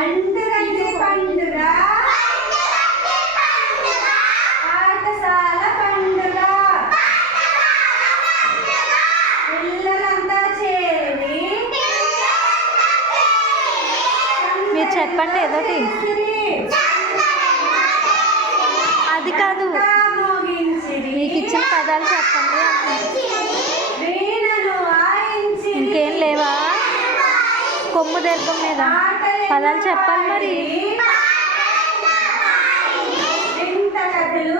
పండుగ పండుగ పాఠశాల పండుగ పిల్లలంతా చేరి మీరు చెప్పండి ఏదోటి. అది కాదు, మీకు ఇచ్చిన పదాలు చెప్పండి. ఇంకేం లేవా? కొమ్ము దీర్ఘం మీద పదాలు చెప్పాలి మరి. కథలు